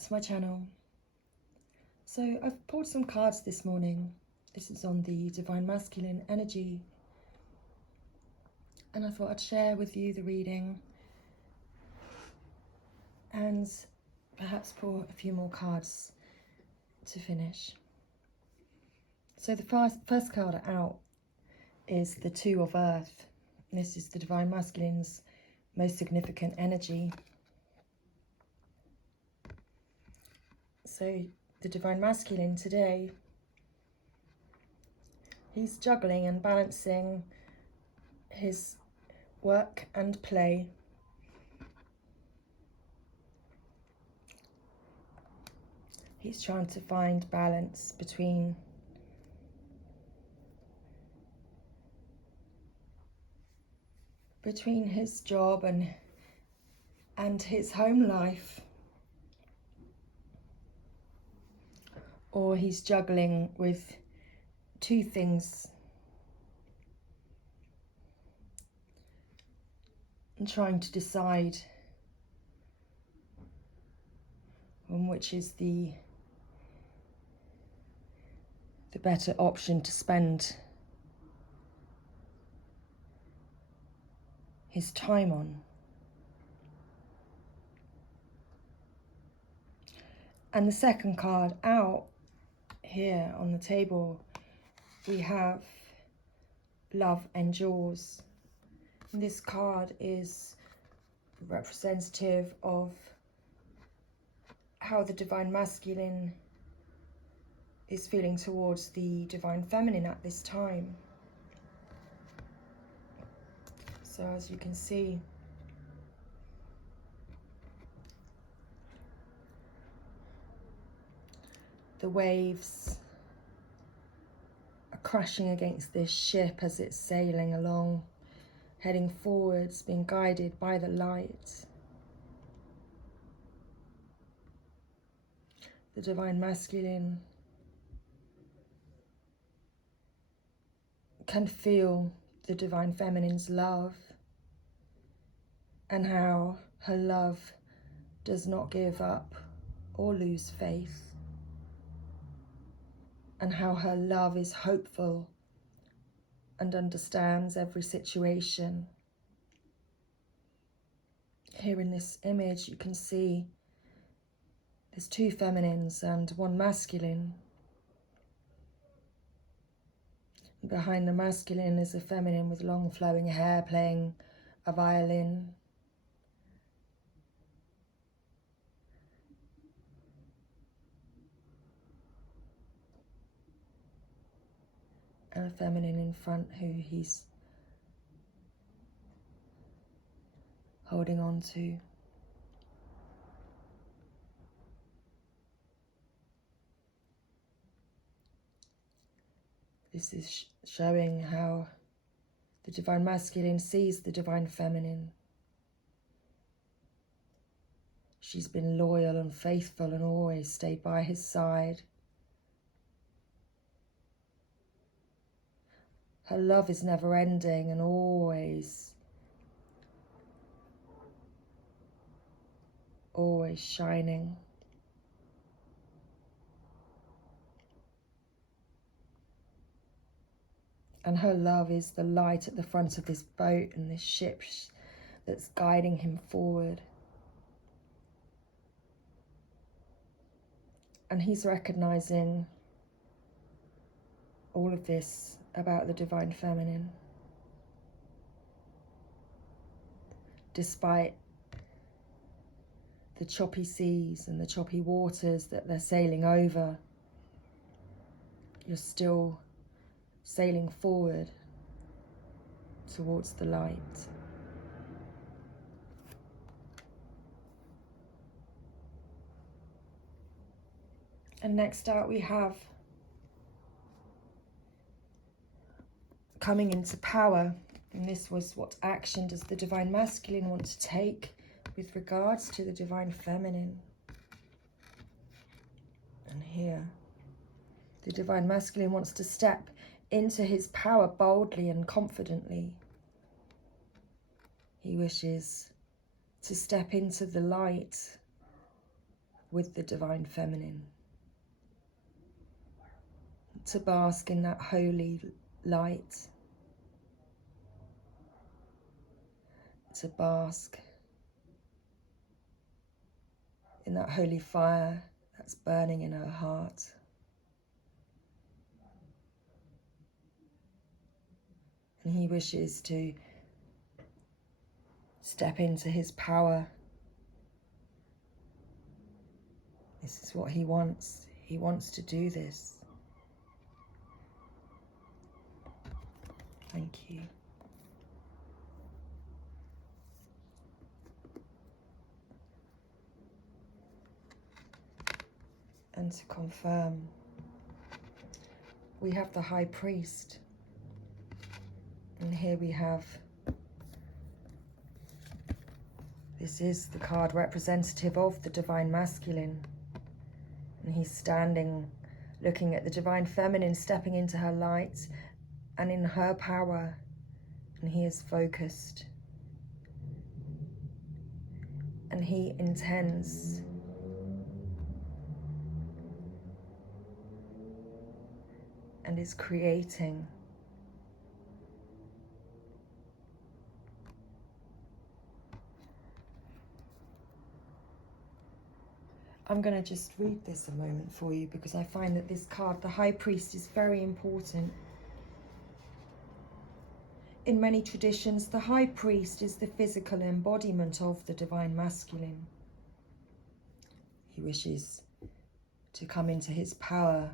back to my channel. So I've pulled some cards this morning. This is on the Divine Masculine energy, and I thought I'd share with you the reading and perhaps pull a few more cards to finish. So the first card out is the Two of Earth. This is the Divine Masculine's most significant energy. So the Divine Masculine today, he's juggling and balancing his work and play. He's trying to find balance between his job and his home life. Or he's juggling with two things and trying to decide on which is the better option to spend his time on. And the second card out here on the table, we have Love Endures. And this card is representative of how the Divine Masculine is feeling towards the Divine Feminine at this time. So as you can see, the waves are crashing against this ship as it's sailing along, heading forwards, being guided by the light. The Divine Masculine can feel the Divine Feminine's love and how her love does not give up or lose faith, and how her love is hopeful and understands every situation. Here in this image you can see there's two feminines and one masculine. Behind the masculine is a feminine with long flowing hair playing a violin. And a feminine in front who he's holding on to. This is showing how the Divine Masculine sees the Divine Feminine. She's been loyal and faithful and always stayed by his side. Her love is never ending and always shining. And her love is the light at the front of this boat and this ship that's guiding him forward. And he's recognizing all of this about the Divine Feminine. Despite the choppy seas and the choppy waters that they're sailing over, you're still sailing forward towards the light. And next out we have coming into power. And this was, what action does the Divine Masculine want to take with regards to the Divine Feminine? And here, the Divine Masculine wants to step into his power boldly and confidently. He wishes to step into the light with the divine feminine, to bask in that holy light, to bask in that holy fire that's burning in her heart. And he wishes to step into his power. This is what he wants. He wants to do this. Thank you. And to confirm, we have the High Priest. And here we have, this is the card representative of the Divine Masculine. And he's standing, looking at the Divine Feminine, stepping into her light and in her power. And he is focused. And he intends and is creating I'm going to just read this a moment for you, because I find that this card, the High Priest, is very important. In many traditions, the High Priest is the physical embodiment of the Divine Masculine. He wishes to come into his power,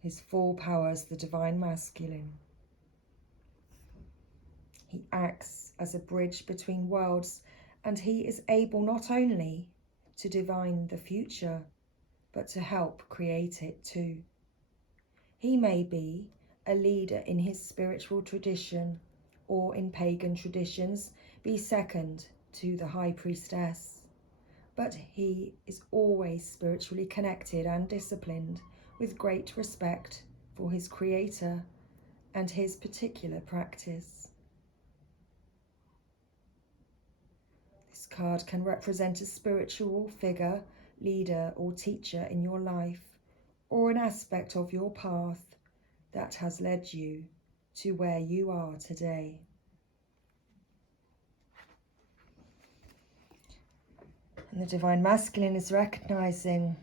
his full power as the Divine Masculine. He acts as a bridge between worlds, and he is able not only to divine the future, but to help create it too. He may be a leader in his spiritual tradition, or in pagan traditions, be second to the High Priestess. But he is always spiritually connected and disciplined, with great respect for his Creator and his particular practice. This card can represent a spiritual figure, leader or teacher in your life, or an aspect of your path that has led you to where you are today. And the Divine Masculine is recognizing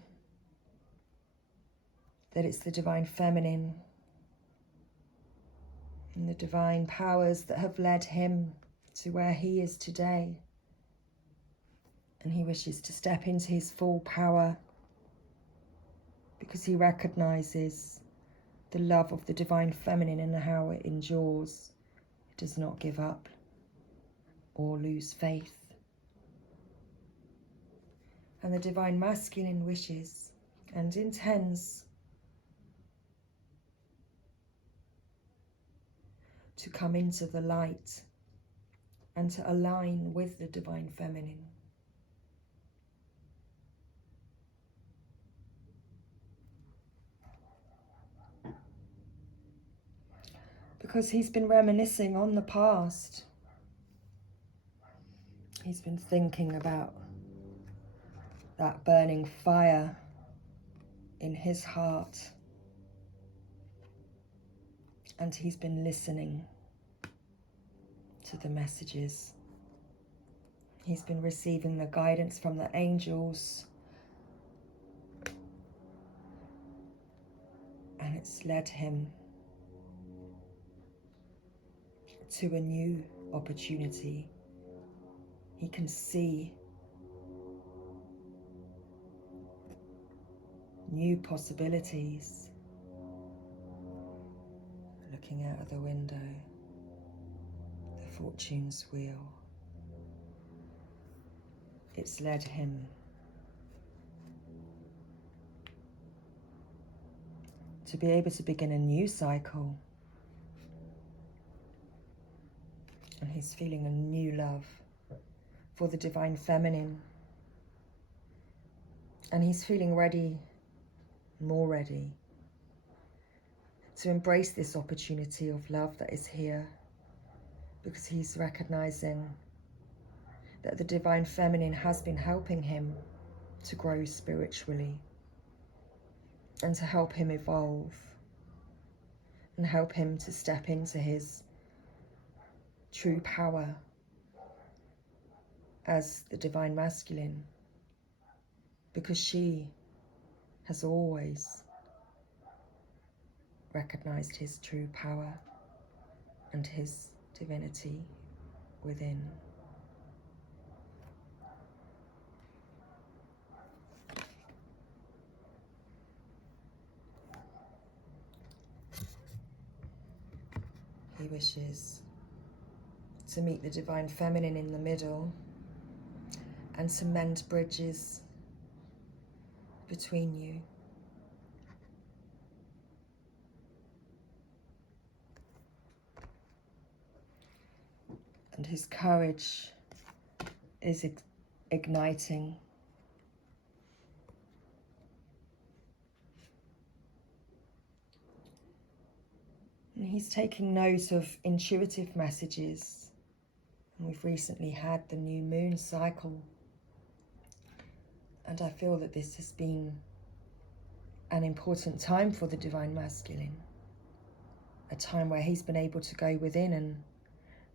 that it's the Divine Feminine and the divine powers that have led him to where he is today. And he wishes to step into his full power, because he recognizes the love of the Divine Feminine and how it endures. It does not give up or lose faith. And the Divine Masculine wishes and intends to come into the light and to align with the Divine Feminine. Because he's been reminiscing on the past. He's been thinking about that burning fire in his heart. And he's been listening to the messages. He's been receiving the guidance from the angels. And it's led him to a new opportunity. He can see new possibilities. Looking out of the window, the fortune's wheel. It's led him to be able to begin a new cycle. And he's feeling a new love for the Divine Feminine. And he's feeling ready, more ready, to embrace this opportunity of love that is here, because he's recognizing that the Divine Feminine has been helping him to grow spiritually and to help him evolve and help him to step into his true power as the divine masculine, because she has always recognized his true power and his divinity within. He wishes to meet the divine feminine in the middle and to mend bridges between you. And his courage is igniting. And he's taking note of intuitive messages. And we've recently had the new moon cycle. And I feel that this has been an important time for the divine masculine. A time where he's been able to go within and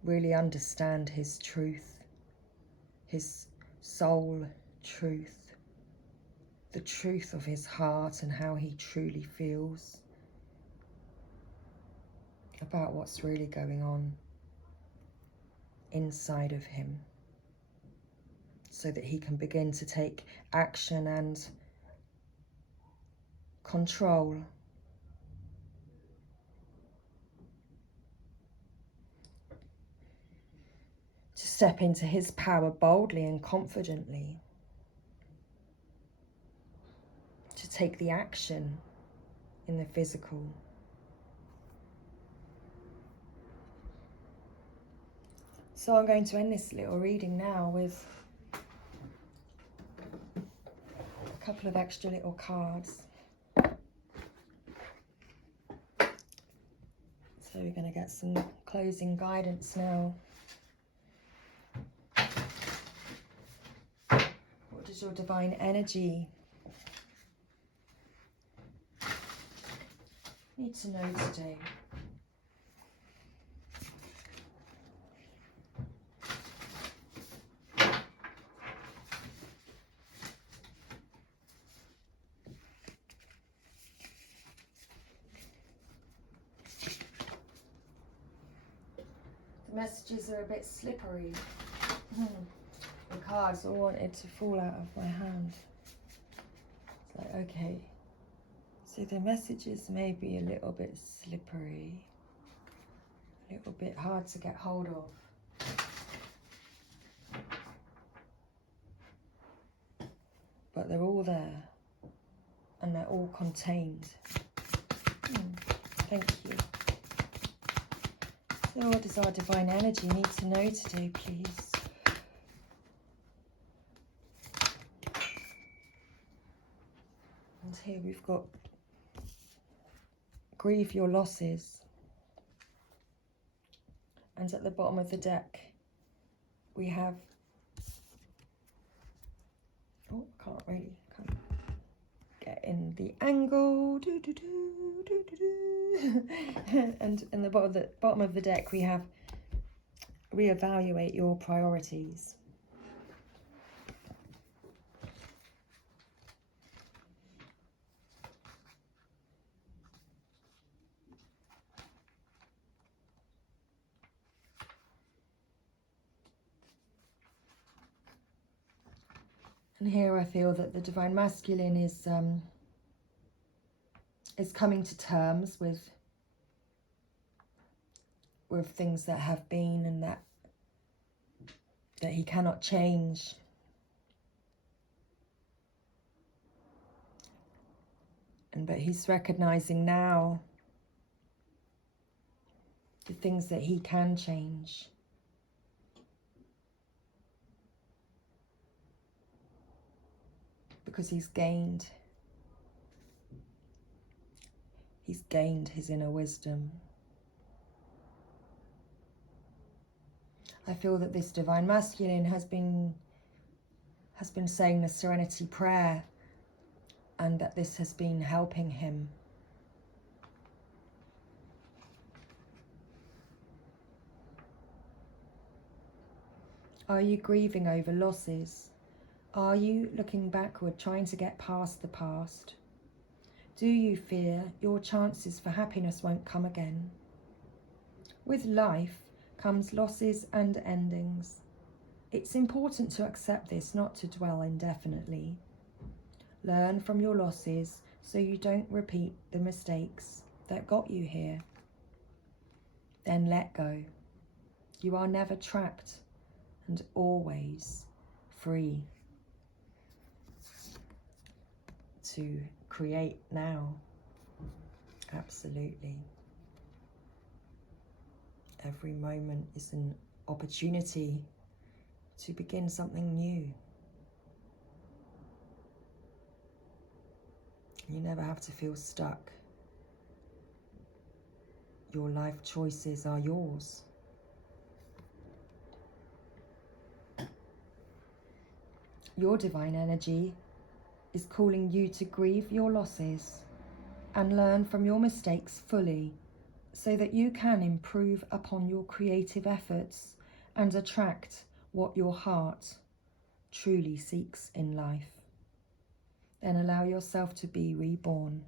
really understand his truth, his soul truth, the truth of his heart and how he truly feels about what's really going on inside of him, so that he can begin to take action and control. To step into his power boldly and confidently. To take the action in the physical. So I'm going to end this little reading now with a couple of extra little cards. So we're going to get some closing guidance now. What does your divine energy need to know today? The messages are a bit slippery. The cards all wanted to fall out of my hand. It's like, okay. So the messages may be a little bit slippery, a little bit hard to get hold of. But they're all there, and they're all contained. Thank you. So what does our divine energy need to know today, please? And here we've got grieve your losses. And at the bottom of the deck, we have, can't get in the angle. And in the bottom of the deck, we have reevaluate your priorities. And here I feel that the divine masculine is coming to terms with things that have been and that he cannot change. But he's recognizing now the things that he can change. Because he's gained his inner wisdom. I feel that this divine masculine has been has been saying the Serenity Prayer, and that this has been helping him. Are you grieving over losses? Are you looking backward, trying to get past the past? Do you fear your chances for happiness won't come again? With life comes losses and endings. It's important to accept this, not to dwell indefinitely. Learn from your losses so you don't repeat the mistakes that got you here. Then let go. You are never trapped and always free to create now. Absolutely. Every moment is an opportunity to begin something new. You never have to feel stuck. Your life choices are yours. Your divine energy is calling you to grieve your losses and learn from your mistakes fully, so that you can improve upon your creative efforts and attract what your heart truly seeks in life. Then allow yourself to be reborn.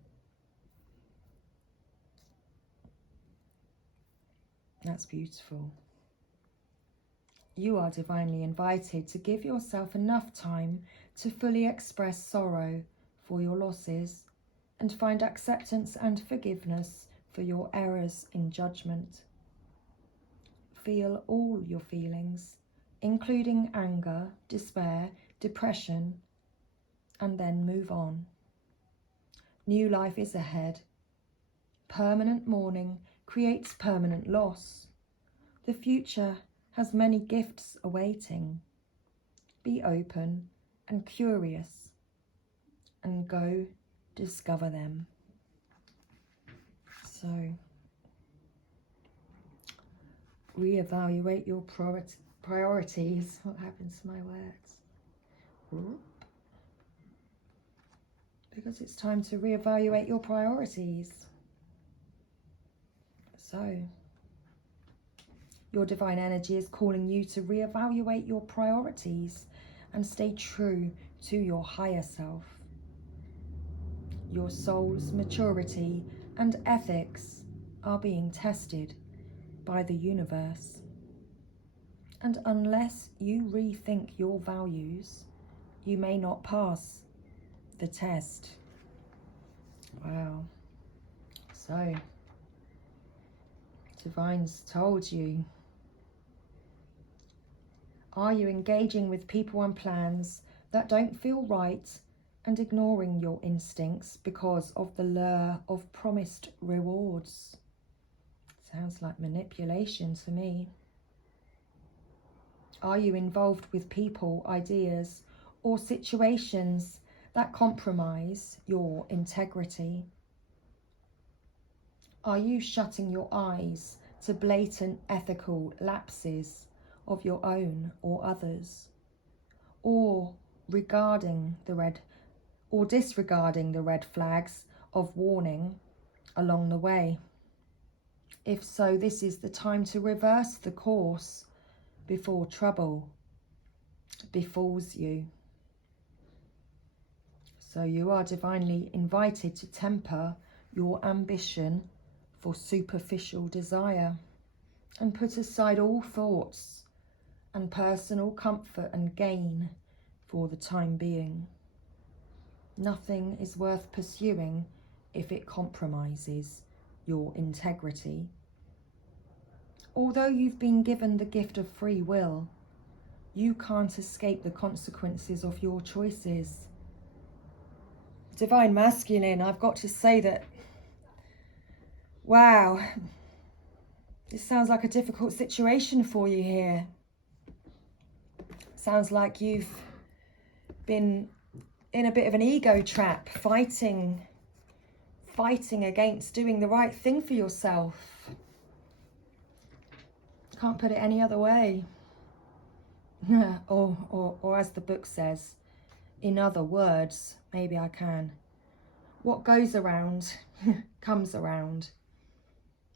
That's beautiful. You are divinely invited to give yourself enough time to fully express sorrow for your losses and find acceptance and forgiveness for your errors in judgment. Feel all your feelings, including anger, despair, depression, and then move on. New life is ahead. Permanent mourning creates permanent loss. The future has many gifts awaiting. Be open and curious and go discover them. So, reevaluate your priorities. What happens to my words? Whoop. Because it's time to reevaluate your priorities. So, your divine energy is calling you to reevaluate your priorities and stay true to your higher self. Your soul's maturity and ethics are being tested by the universe. And unless you rethink your values, you may not pass the test. Wow. So, Divine's told you. Are you engaging with people and plans that don't feel right and ignoring your instincts because of the lure of promised rewards? Sounds like manipulation to me. Are you involved with people, ideas, or situations that compromise your integrity? Are you shutting your eyes to blatant ethical lapses of your own or others? Or disregarding the red flags of warning along the way? If so, this is the time to reverse the course before trouble befalls you. So you are divinely invited to temper your ambition for superficial desire and put aside all thoughts and personal comfort and gain for the time being. Nothing is worth pursuing if it compromises your integrity. Although you've been given the gift of free will, you can't escape the consequences of your choices. Divine Masculine, I've got to say that, wow, this sounds like a difficult situation for you here. Sounds like you've been in a bit of an ego trap, fighting against doing the right thing for yourself. Can't put it any other way. or as the book says, in other words, maybe I can. What goes around comes around.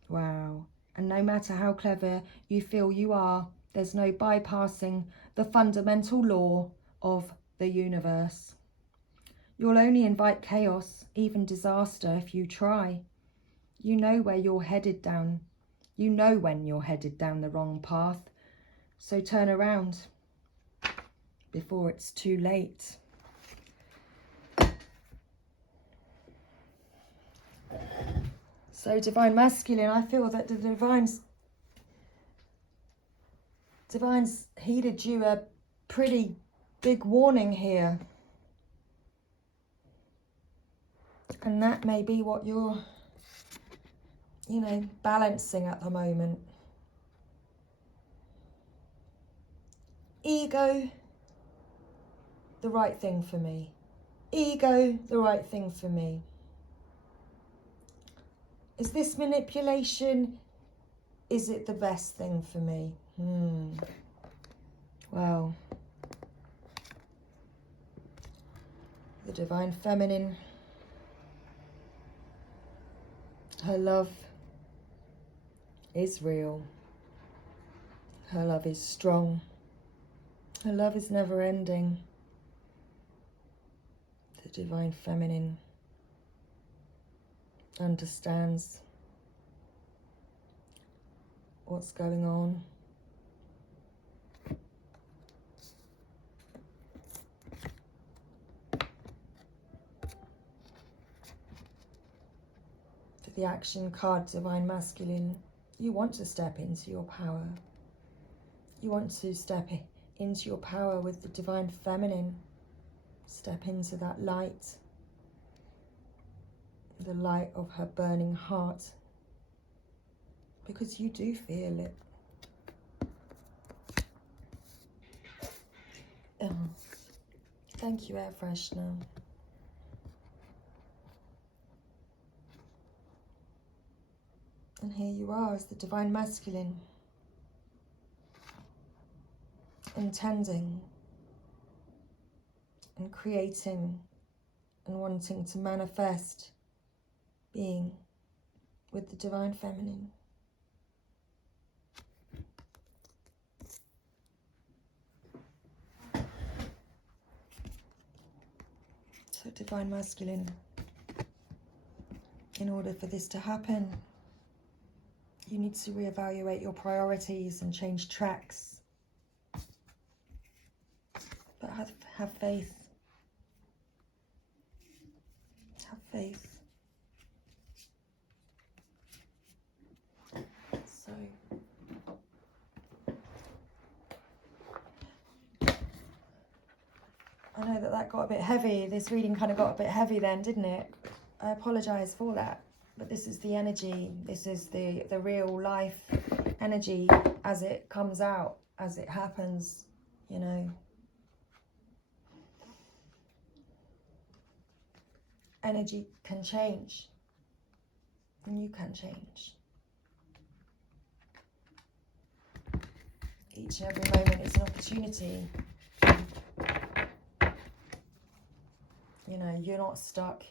Wow. And no matter how clever you feel you are, there's no bypassing the fundamental law of the universe. You'll only invite chaos, even disaster, if you try. You know where you're headed down. You know when you're headed down the wrong path. So turn around before it's too late. So Divine Masculine, I feel that the Divine's heeded you a pretty big warning here. And that may be what you're, balancing at the moment. Ego, the right thing for me. Ego, the right thing for me. Is this manipulation? Is it the best thing for me? Well, the Divine Feminine, her love is real. Her love is strong. Her love is never ending. The Divine Feminine understands what's going on. For the action card, Divine Masculine, you want to step into your power. You want to step into your power with the Divine Feminine. Step into that light. The light of her burning heart. Because you do feel it. Oh, thank you, Air Freshener. And here you are as the Divine Masculine, intending and creating and wanting to manifest being with the Divine Feminine. So Divine Masculine, in order for this to happen, you need to reevaluate your priorities and change tracks. But have faith. Have faith. So, I know that got a bit heavy. This reading kind of got a bit heavy then, didn't it? I apologise for that. But this is the energy. This is the real life energy as it comes out, as it happens, Energy can change. And you can change. Each and every moment is an opportunity. You're not stuck.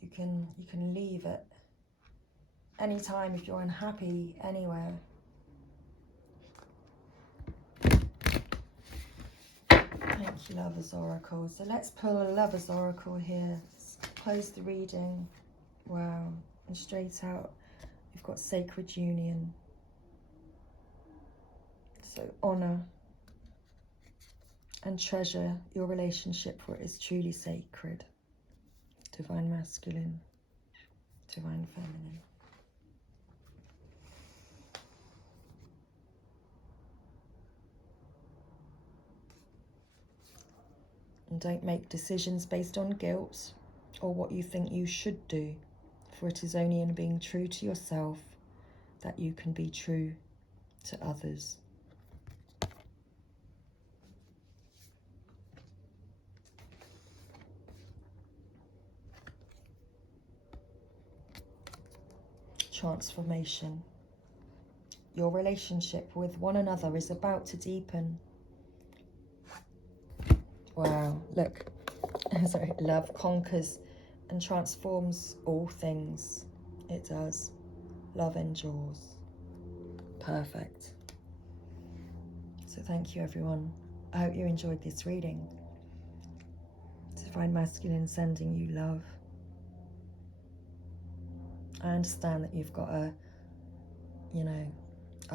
You can leave at any time if you're unhappy anywhere. Thank you, Lover's Oracle. So let's pull a Lover's Oracle here. Let's close the reading. Wow. And straight out, we've got Sacred Union. So honour and treasure your relationship, for it is truly sacred. Divine Masculine, Divine Feminine. And don't make decisions based on guilt or what you think you should do, for it is only in being true to yourself that you can be true to others. Transformation. your relationship with one another is about to deepen. Wow, look. Sorry, love conquers and transforms all things. It does. Love endures. Perfect. So thank you, everyone. I hope you enjoyed this reading. Divine Masculine sending you love. I understand that you've got a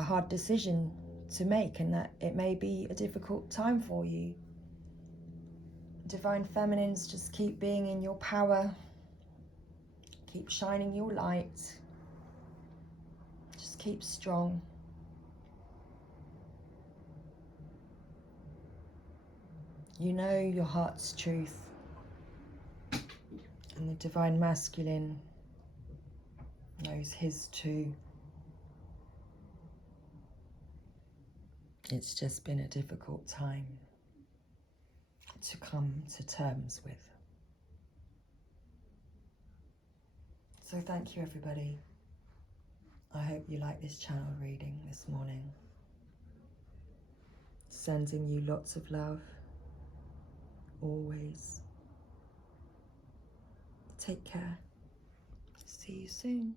hard decision to make, and that it may be a difficult time for you. Divine Feminines, just keep being in your power. Keep shining your light. Just keep strong. You know your heart's truth. And the Divine Masculine knows his too. It's just been a difficult time to come to terms with. So thank you, everybody. I hope you like this channel reading this morning. Sending you lots of love, always. Take care. See you soon.